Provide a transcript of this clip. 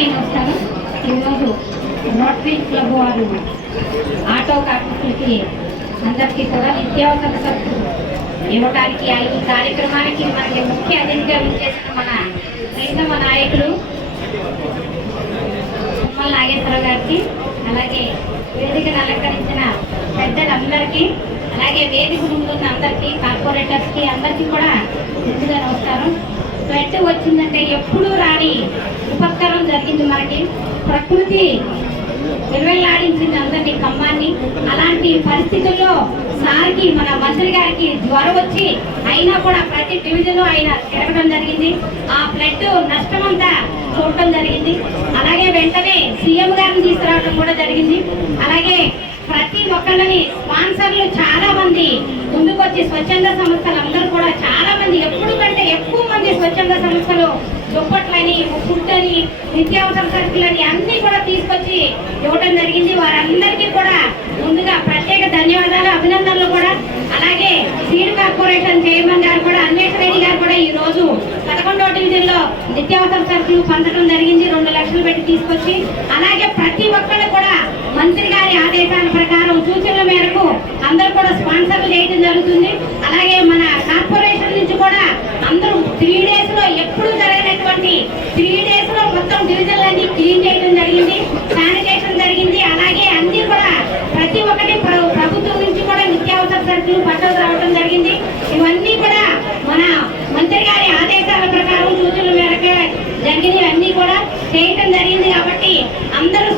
అందరికీ వస్తారు ఈరోజు రోటరీ క్లబ్ వారు ఆటో కార్మికులకి అందరికీ కూడా నిత్యావసర సరుకులు ఇవ్వడానికి ఈ కార్యక్రమానికి మనకి ముఖ్య అతిథిగా విచ్చేసిన మన ప్రీతమ నాయకులు తుమ్మల నాగేశ్వరరావు గారికి అలాగే వేదికను అలంకరించిన పెద్దలందరికీ అలాగే వేదిక ముందున్న అందరికీ కార్పొరేటర్స్కి అందరికీ కూడా ముందుగా నమస్కారం. ఫ్లడ్ వచ్చిందంటే ఎప్పుడూ రాని విపత్కరం కాబట్టి ప్రకృతి విలువెల్లాడించింది అందరినీ ఖమ్మాన్ని అలాంటి పరిస్థితుల్లో సార్కి మన మంత్రి గారికి జ్వరం వచ్చి అయినా కూడా ప్రతి డివిజన్లో ఆయన తిరగడం జరిగింది. ఆ ఫ్లెట్ నష్టం అంతా చూడటం జరిగింది. అలాగే వెంటనే సీఎం గారిని తీసుకురావడం కూడా జరిగింది. అలాగే ప్రతి ఒక్కళ్ళని స్పాన్సర్లు చాలా మంది ముందుకొచ్చి స్వచ్ఛంద సంస్థలు అందరూ కూడా చాలా మంది ఎప్పుడు కంటే ఎక్కువ మంది స్వచ్ఛంద సంస్థలు దుప్పట్లని ఫుడ్ అని నిత్యావసర సరుకులని అన్ని కూడా తీసుకొచ్చి ఇవ్వడం జరిగింది. వారందరికీ కూడా ముందుగా ప్రత్యేక ధన్యవాదాలు అభినందనలు కూడా. అలాగే సీడ్ కార్పొరేషన్ చైర్మన్ గారు కూడా అన్వేష్ రెడ్డి గారు కూడా ఈ రోజు పదకొండో డివిజన్లో నిత్యావసర సరుకులు పంచడం జరిగింది. రెండు లక్షలు పెట్టి తీసుకొచ్చి అలాగే ప్రతి ఒక్కళ్ళు కూడా మంత్రి గారి ఆదేశాల ప్రకారం సూచనల మేరకు అందరూ కూడా స్పాన్సర్లు చేయడం జరుగుతుంది. అలాగే మన కార్పొరేషన్ నుంచి కూడా అందరూ త్రీ డేస్లో ఎప్పుడు జరగనటువంటి త్రీ మొత్తం డివిజన్లన్నీ క్లీన్ చేయడం జరిగింది శానిటేషన్ జరిగింది. అలాగే అన్ని కూడా ప్రతి ఒక్కటి ప్రభుత్వం నుంచి కూడా నిత్యావసర సరుకులు బట్టలు రావడం జరిగింది. ఇవన్నీ కూడా మన మంత్రి గారి ఆదేశాల ప్రకారం సూచనల మేరకు జరిగినవి అన్నీ కూడా చేయటం జరిగింది కాబట్టి అందరూ